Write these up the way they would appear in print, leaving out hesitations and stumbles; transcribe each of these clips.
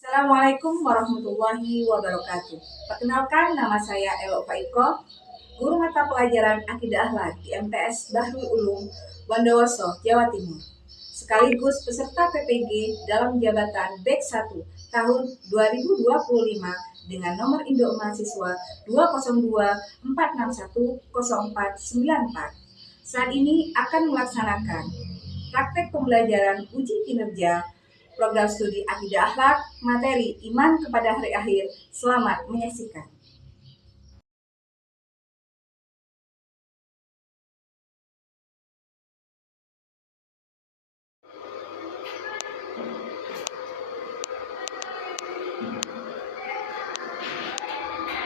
Assalamualaikum warahmatullahi wabarakatuh. Perkenalkan, nama saya Elo Faiko, guru mata pelajaran Akidah Akhlak di MTS Bahrul Ulum, Bondowoso, Jawa Timur. Sekaligus peserta PPG dalam jabatan BEK 1 tahun 2025 dengan nomor induk mahasiswa 20246100494. Saat ini akan melaksanakan praktek pembelajaran uji kinerja program studi Akidah Akhlak, materi iman kepada hari akhir. Selamat menyaksikan.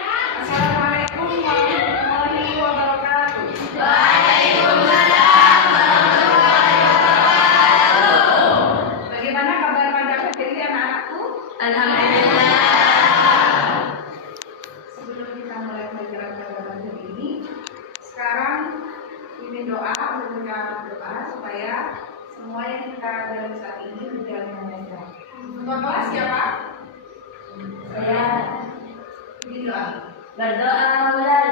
Assalamualaikum warahmatullahi wabarakatuh. Waalaikumsalam warahmatullahi wabarakatuh. Bagaimana kabar pada materi anak-anakku? Alhamdulillah. Sebelum kita mulai pelajaran pada materi ini, sekarang ini doa supaya semua yang kita dalam saat ini berjalan dengan lancar. Ketua kelas siapa? Saya Ini doa. berdoa mulai.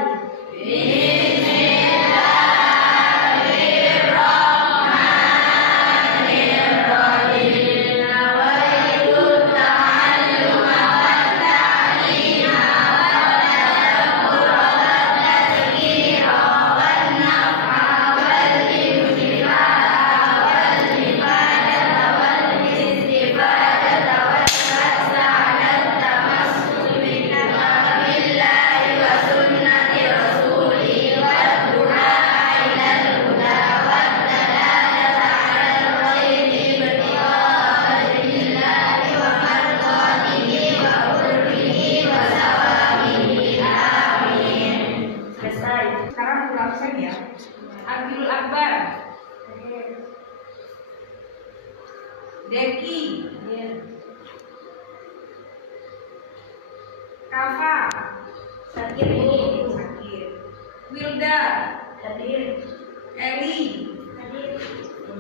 Sekarang guru absen ya. Abdul Akbar, Deki, Kafa, Sakit ini. Sakir, Wilda, Hadir. Eli. Hadir.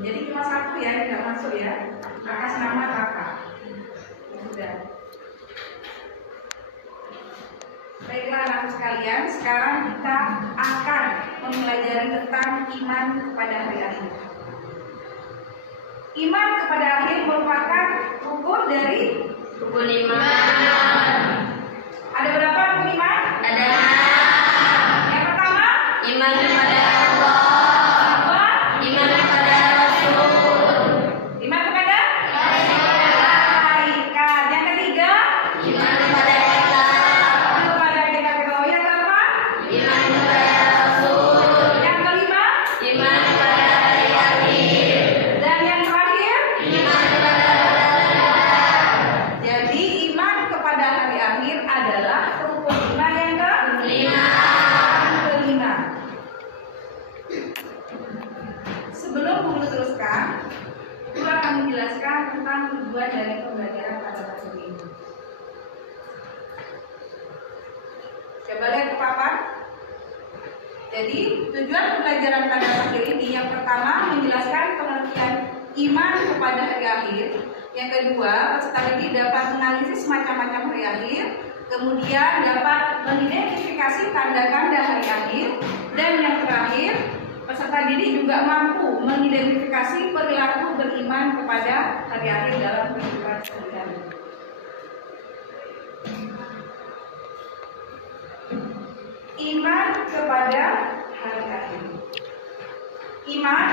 Jadi cuma satu ya, tidak masuk ya. Atas nama Kafa. Sudah. Baiklah anak sekalian, sekarang kita akan mempelajari tentang iman kepada hari akhir. Iman kepada akhir merupakan rukun dari Rukun iman. ada berapa rukun iman? Ada Yang pertama, iman kepada Allah, apa? iman kepada Rasul, Iman kepada malaikat. Yang ketiga, iman kepada kitab, kepada kitab Allah. Yang keempat, iman kepada Rasul, yang kelima, iman kepada hari akhir, dan yang terakhir. iman kepada Jadi iman kepada hari akhir adalah rukun iman yang kelima. kelima. Sebelum guru teruskan, guru akan menjelaskan tentang tujuan dari pembelajaran pada materi ini. Coba lihat ke papan. Jadi tujuan pembelajaran pada materi ini yang pertama menjelaskan pengertian iman kepada hari akhir. Yang kedua, peserta didik dapat menganalisis macam-macam hari akhir. Kemudian dapat mengidentifikasi tanda-tanda hari akhir. Dan yang terakhir, peserta didik juga mampu mengidentifikasi perilaku beriman kepada hari akhir dalam kehidupan sehari-hari. Iman kepada hari akhir. Iman,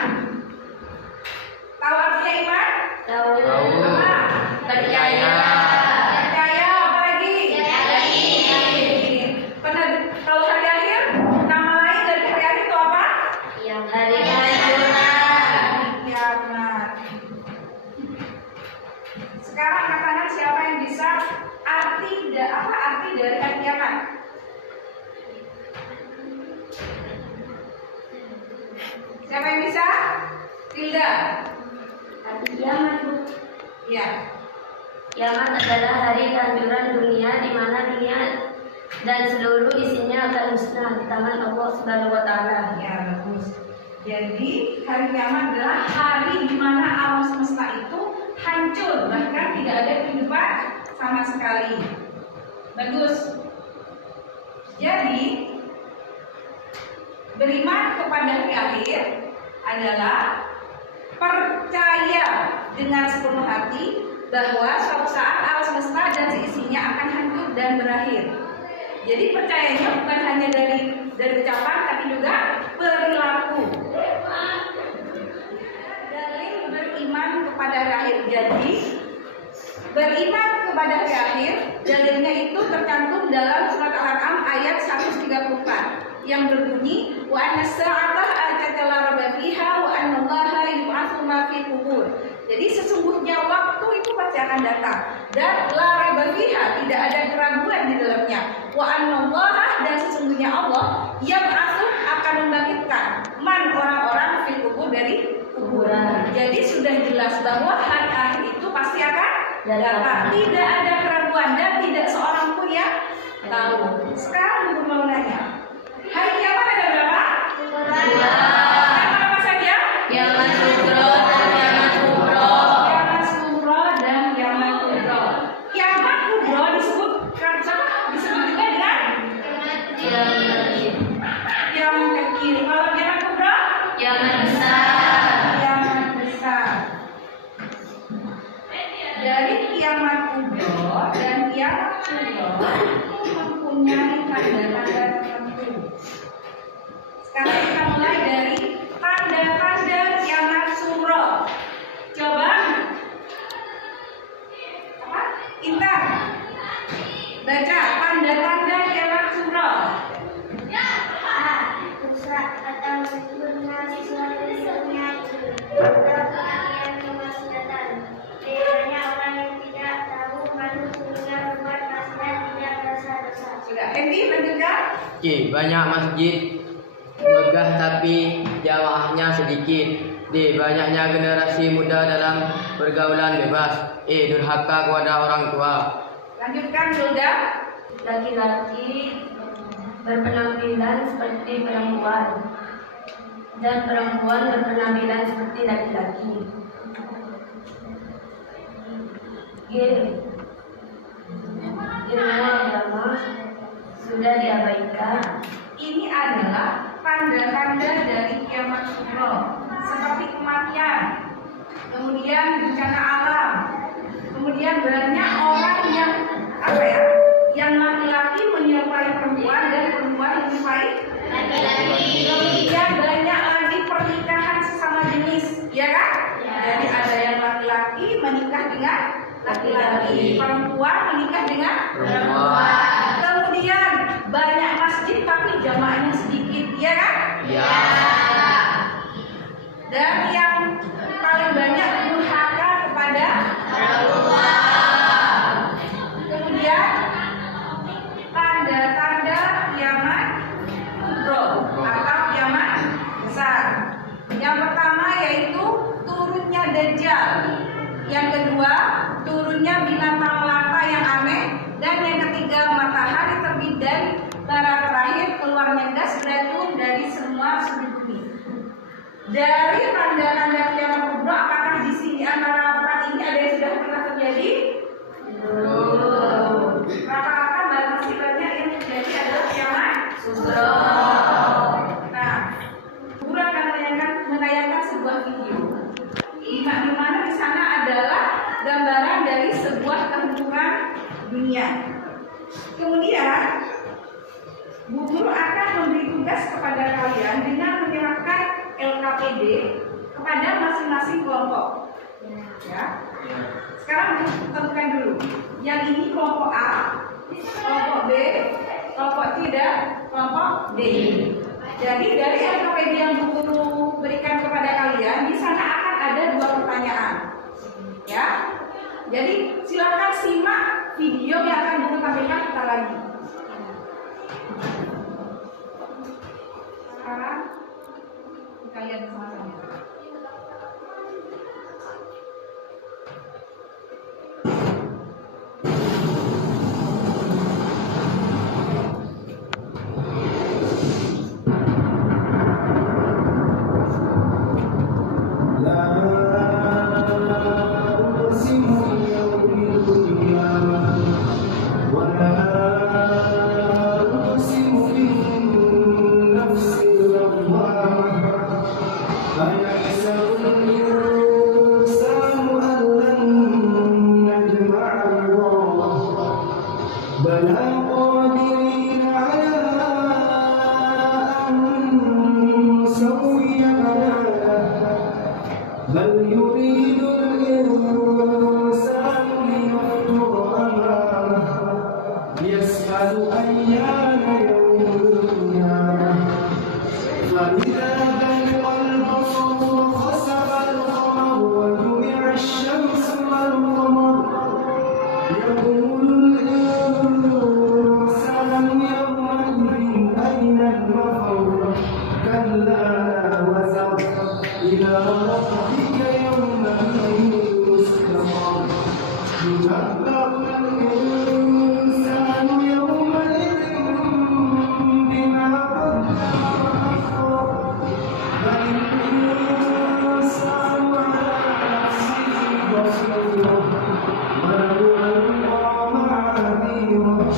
tahu artinya iman? Tahu. Apa? Percaya. Percaya, apa lagi? Pernah tahu hari akhir? Nama lain dari hari akhir itu apa? Yang hari akhirat. Kiamat. Sekarang katakan siapa yang bisa arti dari hari kiamat? Siapa yang bisa? Tilda. Hari kiamat, Bu. Iya. Kiamat adalah hari kehancuran dunia di mana dunia dan seluruh isinya akan musnah di tangan Allah Subhanahu wa taala. Ya, bagus. Jadi hari kiamat adalah hari di mana alam semesta itu hancur, bahkan tidak ada kehidupan sama sekali. Bagus. Jadi beriman kepada hari akhir adalah percaya dengan sepenuh hati bahwa suatu saat alam semesta dan seisinya akan hancur dan berakhir. Jadi percayanya bukan hanya dari ucapan tapi juga perilaku. Dalil beriman kepada hari akhir. Jadi beriman kepada hari akhir dalilnya itu tercantum dalam surat Al-An'am ayat 134 yang berbunyi wa anna sa'ata atata la raiba fiha wa anna Allaha yub'atsu ma fil qubur. Jadi sesungguhnya waktu itu pasti akan datang dan la raiba fiha, tidak ada keraguan di dalamnya. Wa anna Allaha, dan sesungguhnya Allah yub'atsu akan membangkitkan man orang-orang fil qubur dari kuburan. Jadi sudah jelas bahwa hari akhir itu pasti akan datang. Tidak ada keraguan dan tidak seorang pun yang tahu. Sekarang Ibu mau nanya, hari kiamat ada berapa? Dua. Yang apa saja? Kiamat kubro dan kiamat kubro. Kiamat kubro dan kiamat kubro. Kiamat kubro disebut juga dengan Kiamat kecil. kiamat kecil. Kalau kiamat kubro? Kiamat besar. Kiamat besar. Dari kiamat kubro dan kiamat kubro itu mempunyai tanda-tanda tertentu. Sekarang kita mulai dari tanda-tanda kiamat suro. Coba apa? Intan baca tanda-tanda kiamat suro. Rusak atau sempurna sesuatu yang atau kematian yang masih datang. Banyak orang yang tidak tahu malu sehingga berbuat maksiat tidak merasa dosa. Sudah, Hendy lanjutkan. Banyak masjid megah tapi jamaahnya sedikit. D. Banyaknya generasi muda dalam pergaulan bebas. E. Durhaka kepada orang tua. Lanjutkan, Zulda. Laki-laki berpenampilan seperti perempuan dan perempuan berpenampilan seperti laki-laki. G. Ilmu agama sudah diabaikan. Ini adalah tanda-tanda dari kiamat kubro, seperti kematian, kemudian bencana alam, kemudian banyak orang yang yang laki-laki menyerupai perempuan dan perempuan menyerupai laki-laki. Kemudian banyak lagi pernikahan sesama jenis, ya kan? Jadi ada yang laki-laki menikah dengan laki-laki, perempuan menikah dengan perempuan. Kemudian banyak masjid tapi jamaahnya sedikit, ya kan? Ya. Dan yang paling banyak durhaka kepada Allah. Kemudian tanda-tanda kiamat kubro atau kiamat besar. Yang pertama yaitu turunnya Dajjal. Yang kedua, turunnya binatang melata yang aneh. Dan yang ketiga, matahari terbit dari barat terakhir, keluarnya gas beracun dari semua sudut bumi. Dari tanda-tanda kiamat kubro, apakah di sini antara empat ini ada yang sudah pernah terjadi? Rata-rata masih banyak yang terjadi adalah kiamat kubro. Nah, guru akan menayangkan sebuah video. Di mana di sana adalah gambaran dari sebuah kehancuran dunia. Kemudian Bu Guru akan memberi tugas kepada kalian dengan menyerahkan LKPD kepada masing-masing kelompok. Ya. Sekarang tentukan dulu. Yang ini kelompok A, kelompok B, kelompok C dan kelompok D. Jadi dari LKPD yang Bu Guru berikan kepada kalian, di sana akan ada dua pertanyaan. Ya. Jadi silakan simak video yang akan Bu Guru tampilkan kita lagi. Sekarang kita lihat bersama-sama. لا أقسم بيوم القيامة قادرين على أن نسوي بنانه بل يريد الإنسان ليفجر أمامه يسأل أيان يوم القيامة فإذا برق البصر وخسف القمر وجمع الشمس والقمر يقول الإنسان يومئذ أين المفر كلا لا وزر إلى ربك يومئذ المستقر ينبأ الإنسان يومئذ بما قدم وأخر بل الإنسان على نفسه بصير ولو ألقى معاذيره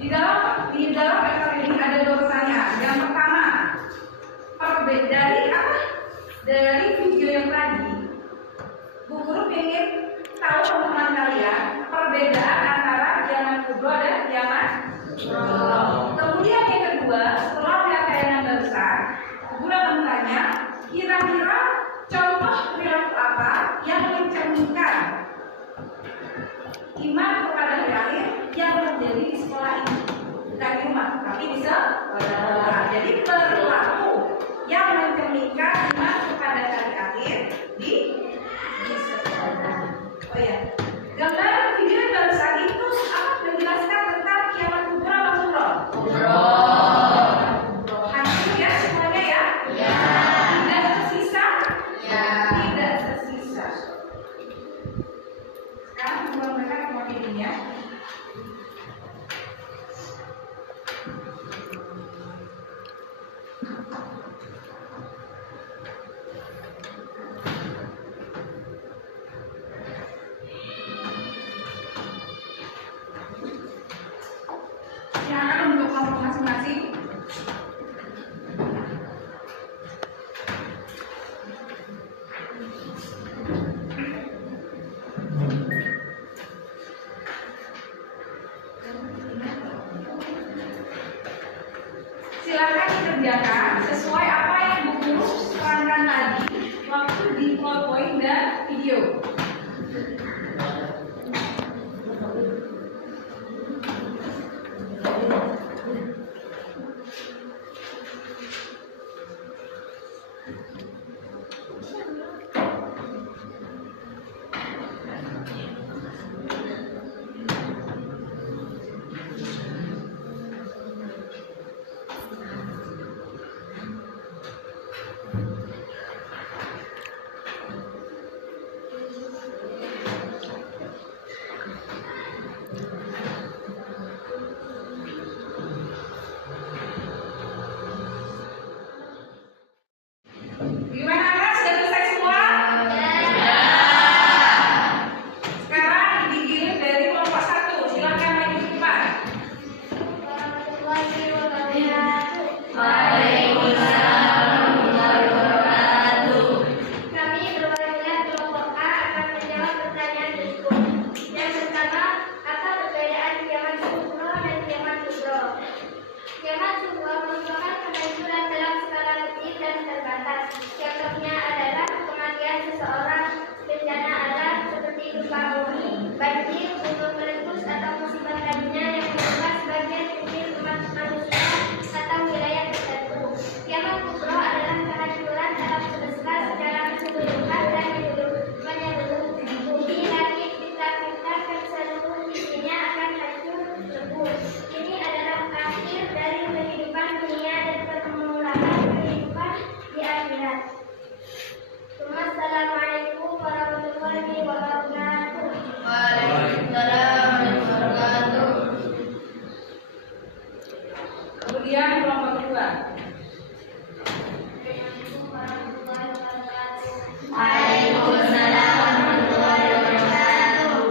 Di dalam PKL ini ada 2 pertanyaan. Yang pertama, dari video yang tadi, Bu Guru ingin tahu teman-teman kalian perbedaan antara kiamat kubro dan kiamat kubro. Kemudian yang kedua, setelah PKL yang besar, Bu Guru akan bertanya, kira-kira contoh perilaku apa yang mencerminkan iman kepada hari akhir yang terjadi di sekolah ini, bukan di rumah, tapi di sekolah. Jadi perilaku yang mencerminkan iman kepada hari akhir di sekolah. Oh ya, gambaran video yang baru saat itu akan menjelaskan tentang kiamat kubro atau kubro. Kubro. Hancur ya semuanya ya. Ya. Tidak tersisa. Ya. Tidak tersisa. Sekarang sebelum mereka ke videonya. Silakan untuk kelompok masing-masing. Silakan dikerjakan sesuai apa yang Bu Guru terangkan tadi waktu di PowerPoint dan video. Gimana kan? Sudah selesai semua? Ya. Sekarang digiring dari kelompok 1. Silakan maju ke depan. Waalaikumsalam warahmatullahi wabarakatuh. Kami perwakilan kelompok A akan menjawab pertanyaan berikut. Yang pertama, apa perbedaan kiamat kubro dan kiamat kubro? Kiamat kubro merupakan kehancuran dalam skala kecil dan terbatas. Contohnya adalah kematian seseorang, bencana alam seperti gempa bumi, banjir, gunung meletus atau musibah lainnya yang menimpa sebagian kecil umat manusia atau wilayah tertentu. Kiamat kubro adalah kehancuran alam semesta secara keseluruhan dan menyeluruh bumi langit ditakdirkan seluruh isinya akan hancur lebur. Ini adalah akhir dari kehidupan dunia dan permulaan kehidupan di akhirat. Wassalamualaikum warahmatullahi wabarakatuh. Waalaikumsalam warahmatullahi wabarakatuh. Kemudian kelompok kedua. Waalaikumsalam warahmatullahi wabarakatuh.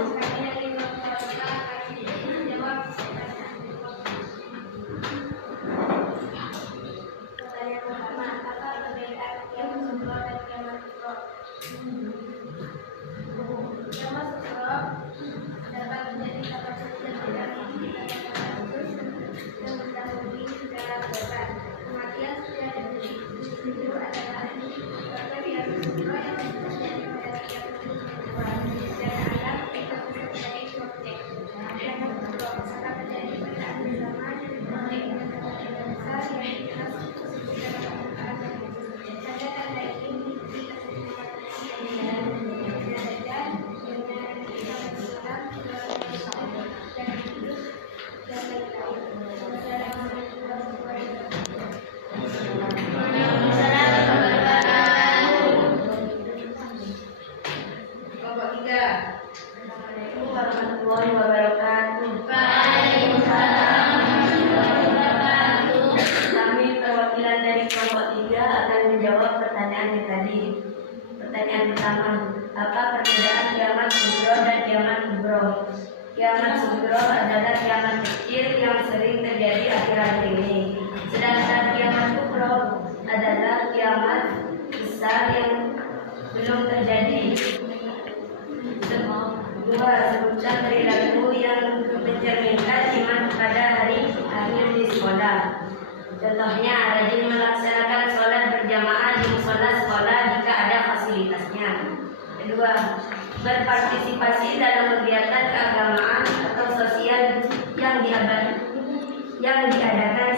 Pertanyaan pertama, apa perbedaan kiamat kubro dan kiamat kubro? Kiamat kubro dapat terjadi kapan saja tergantung kita yang mendahului segala beban. Kematian sudah terjadi. Itu adalah sebab kiamat kubro yang terjadi pada kiamat kubro. Dan alam itu bisa terjadi objek. Kiamat kubro akan terjadi pada akhir zaman oleh kata-kata besar yang dikenal tanda-tanda ini Kelompok 3. Assalamualaikum warahmatullahi wabarakatuh. Waalaikumsalam warahmatullahi wabarakatuh. Kami perwakilan dari kelompok 3 akan menjawab pertanyaan yang tadi. Pertanyaan pertama, apa perbedaan kiamat kubro dan kiamat kubro? Kiamat kiamat sugro adalah kiamat kecil yang sering terjadi akhir-akhir ini. Sedangkan kiamat kubro adalah kiamat besar yang belum terjadi. Dua, sebutan perilaku yang mencerminkan iman pada hari akhir di sekolah. Contohnya, rajin melaksanakan sholat berjamaah di musola sekolah jika ada fasilitasnya. Kedua, berpartisipasi dalam kegiatan keagamaan atau sosial yang diadakan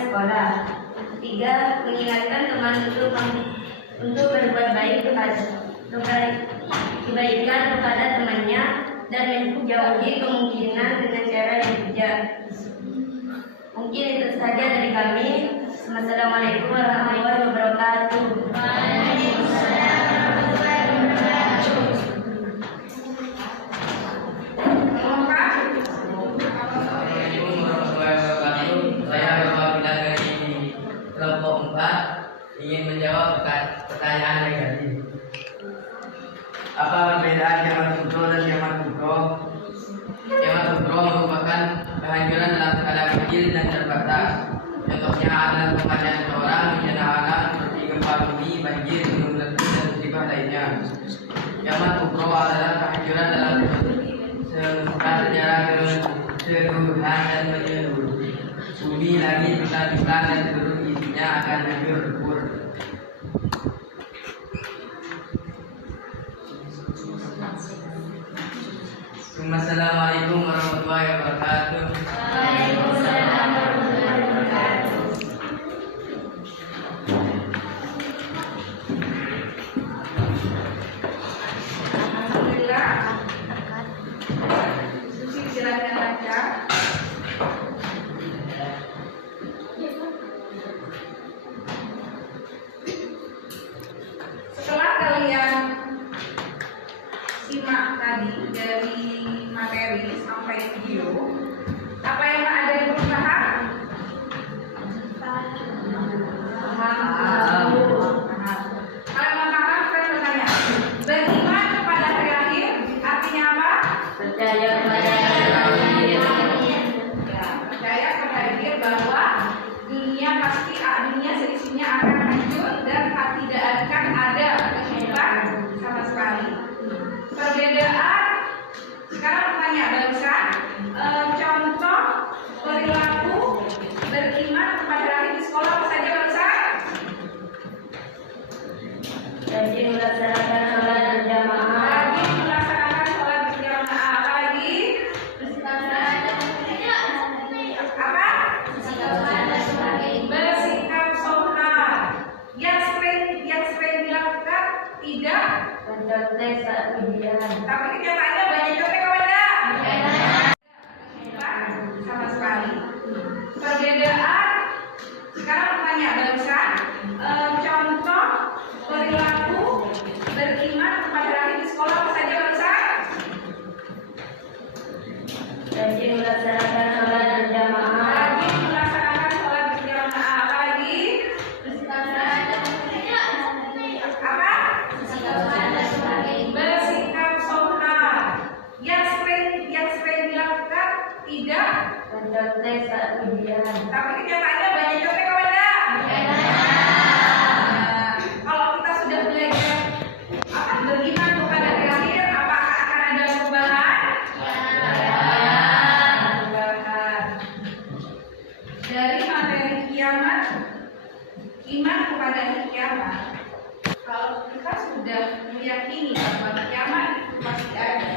sekolah. Tiga, mengingatkan teman untuk berbuat baik kebaikan kepada temannya dan menjauhi kemungkinan dengan cara yang bijak. Mungkin itu saja dari kami. Assalamualaikum warahmatullahi wabarakatuh. Assalamualaikum warahmatullahi wabarakatuh. Saya Bapak Bila dari kelompok 4 ingin menjawab pertanyaan yang tadi. Apa perbedaan kiamat sugro dan kiamat kubro? Kiamat sugro merupakan kehancuran dalam skala kecil dan terbatas. Contohnya adalah kematian seorang, bencana alam seperti gempa bumi, banjir, gunung meletus dan musibah lainnya. Kiamat kubro adalah kehancuran dalam secara keseluruhan dan menyeluruh. Bumi, langit, bulan dan seluruh isinya akan hancur lebur. Assalamualaikum warahmatullahi wabarakatuh. Waalaikumsalam warahmatullahi wabarakatuh. Alhamdulillah. Susi silakan baca. Setelah kalian simak tadi dari materi sampai video, apa yang ada yang belum paham? Paham. Kalau mau paham, saya bertanya, beriman kepada hari akhir artinya apa? Percaya kepada Allah. Ya, percaya pada akhir bahwa dunia seisinya akan hancur dan tidak akan ada kehidupan sama sekali. Perbedaan sekarang bertanya barusan contoh perilaku beriman kepada akhir di sekolah apa saja barusan? Rajin melaksanakan sholat berjamaah. Lagi melaksanakan sholat berjamaah. Apa lagi? Apa? Bersikap sopan. Yang sering dilakukan tidak, Mencontek saat ujian. tapi kenyataannya banyak contek apa enggak? Sama sekali. Perbedaan sekarang bertanya barusan contoh perilaku beriman kepada akhir di sekolah apa saja barusan? Rajin melaksanakan sholat berjamaah. Lagi melaksanakan sholat berjamaah. Apa lagi? Apa? Bersikap sopan. Yang sering dilakukan tidak, Mencontek saat ujian. tapi kenyataannya banyak contek apa enggak? Nah, kalau kita sudah belajar akan beriman kepada hari akhir, apakah akan ada perubahan? Perubahan. Dari materi kiamat, iman kepada hari kiamat, kalau kita sudah meyakini bahwa kiamat itu pasti ada,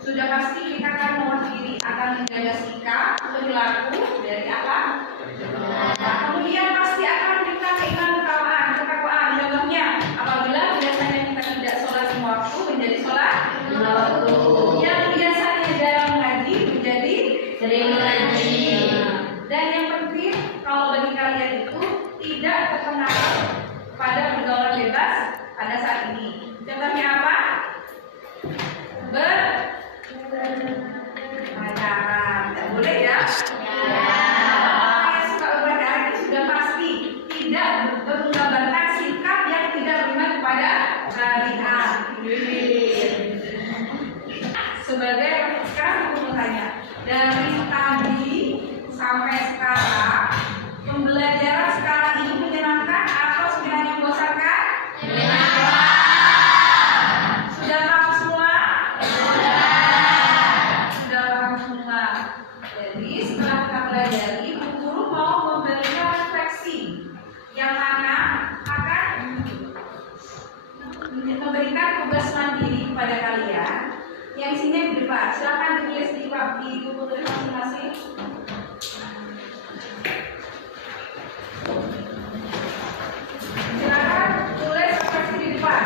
sudah pasti kita akan mewakili, akan menjaga sikap, perilaku dari apa? Kemudian pasti akan kita keimanan ketakwaan. Contohnya, apabila biasanya kita tidak sholat semua waktu menjadi sholat Lima waktu. yang biasanya jarang mengaji menjadi Sering mengaji. dan yang penting kalau bagi kalian itu tidak terpengaruh pada pergaulan bebas pada saat ini. Contohnya apa? Pacaran, tidak boleh ya? Orang yang suka berpacaran itu sudah pasti tidak menggambarkan sikap yang tidak beriman kepada syariat. Sebagai sekarang aku mau tanya, dan sampai sekarang pembelajaran sekarang ini menyenangkan atau sudah hanya membosankan? Sudah paham semua? Sudah paham semua. Jadi setelah kita pelajari, Bu Guru mau memberikan refleksi yang mana akan memberikan tugas mandiri kepada kalian yang isinya di depan. Silakan ditulis di buku tulis masing-masing. Silakan tulis refleksi di depan.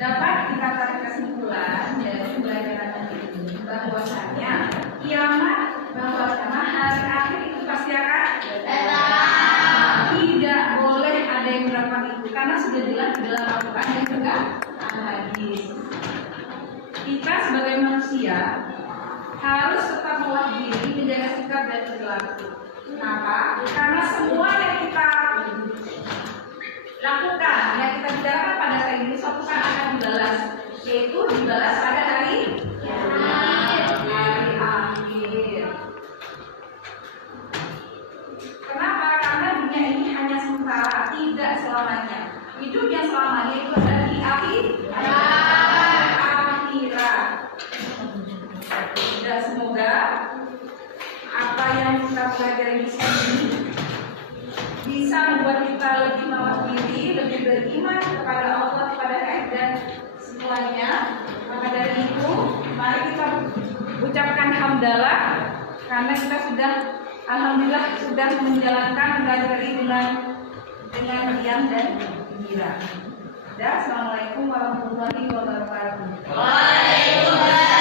Dapat kita tarik kesimpulan dari pembelajaran ini bahwasanya kiamat hari akhir itu pasti akan tidak boleh ada yang melakukan itu karena sudah jelas di dalam Al-Quran dan juga hadis. Kita sebagai manusia harus tetap merawat diri, menjaga sikap dan perilaku. Kenapa? Karena semua yang kita lakukan, yang kita bicarakan pada hari ini suatu saat akan dibalas, yaitu dibalas pada hari akhir. Kenapa? Karena dunia ini hanya sementara, tidak selamanya. Hidup yang selamanya itu adalah di akhirat. Dan semoga apa yang kita pelajari di sini bisa membuat kita lebih mawas diri, lebih beriman kepada Allah, kepada ayat dan semuanya. Maka dari itu, mari kita ucapkan hamdalah karena kita sudah alhamdulillah sudah menjalankan pelajari dengan diam dan gembira. Assalamualaikum warahmatullahi wabarakatuh. Waalaikumsalam.